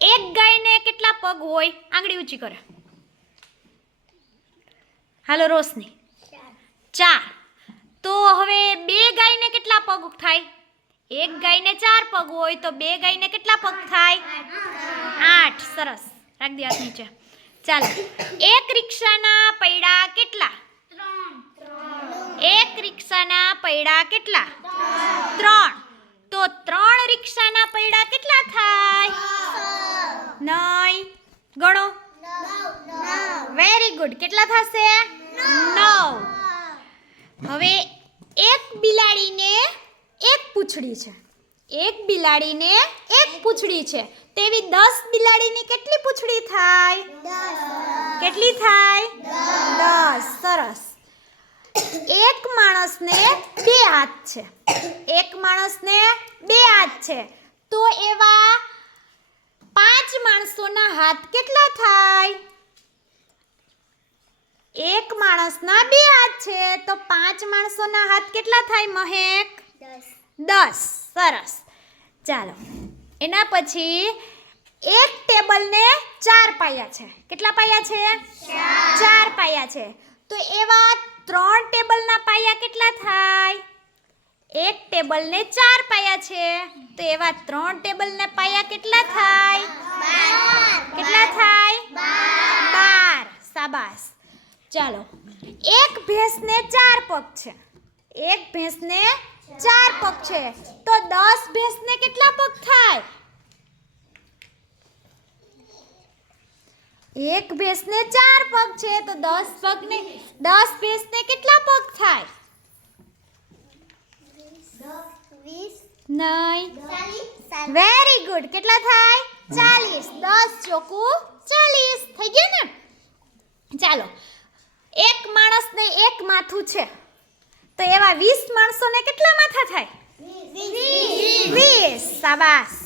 એક ગાયને કેટલા પગ હોય? આંગળી ઊંચી કરે. હાલો રોશની. 4. તો હવે 2 ગાયને કેટલા પગ થાય? એક ગાયને 4 પગ હોય તો 2 ગાયને કેટલા પગ થાય? 8. સરસ. રાખ દે હાથ નીચે. ચાલો. એક રિક્ષાના પૈડા કેટલા? 3. એક રિક્ષાના પૈડા કેટલા? 3. તો 3 રિક્ષાના પૈડા કેટલા થાય? 9. ગણો. Very good. કેટલા થશે? 9. હવે એક બિલાડીને એક પૂંછડી છે. એક બિલાડીને એક પૂંછડી છે. તેવી 10 બિલાડીની કેટલી પૂંછડી થાય? 10. કેટલી થાય? 10. સરસ. એક માણસને 2 હાથ છે. એક માણસને 2 હાથ છે. તો એવા 5 માણસોના હાથ કેટલા થાય? એક માણસના 2 હાથ છે તો 5 માણસોના હાથ કેટલા થાય મહેક? 10. સરસ. ચાલો. એના પછી એક ટેબલને 4 પાયા છે. કેટલા પાયા છે? 4 પાયા છે. તો એવા 3 ટેબલના પાયા કેટલા થાય? એક ટેબલને 4 પાયા છે તો એવા 3 ટેબલના પાયા કેટલા થાય? 12. કેટલા થાય? 12. શાબાશ. ચાલો. એક ભેંસને 4 પગ છે. એક ભેંસને 4 પગ છે તો 10 ભેંસને કેટલા પગ થાય? એક ભેંસને 4 પગ છે તો 10 ભેંસને કેટલા પગ થાય? 9. Very good. કેટલા થાય? 40. 10 ચોકુ 40 થઈ ગયું ને? ચાલો. એક માણસને એક માથું છે તો એવા 20 માણસોને કેટલા માથા થાય? 20. શાબાશ.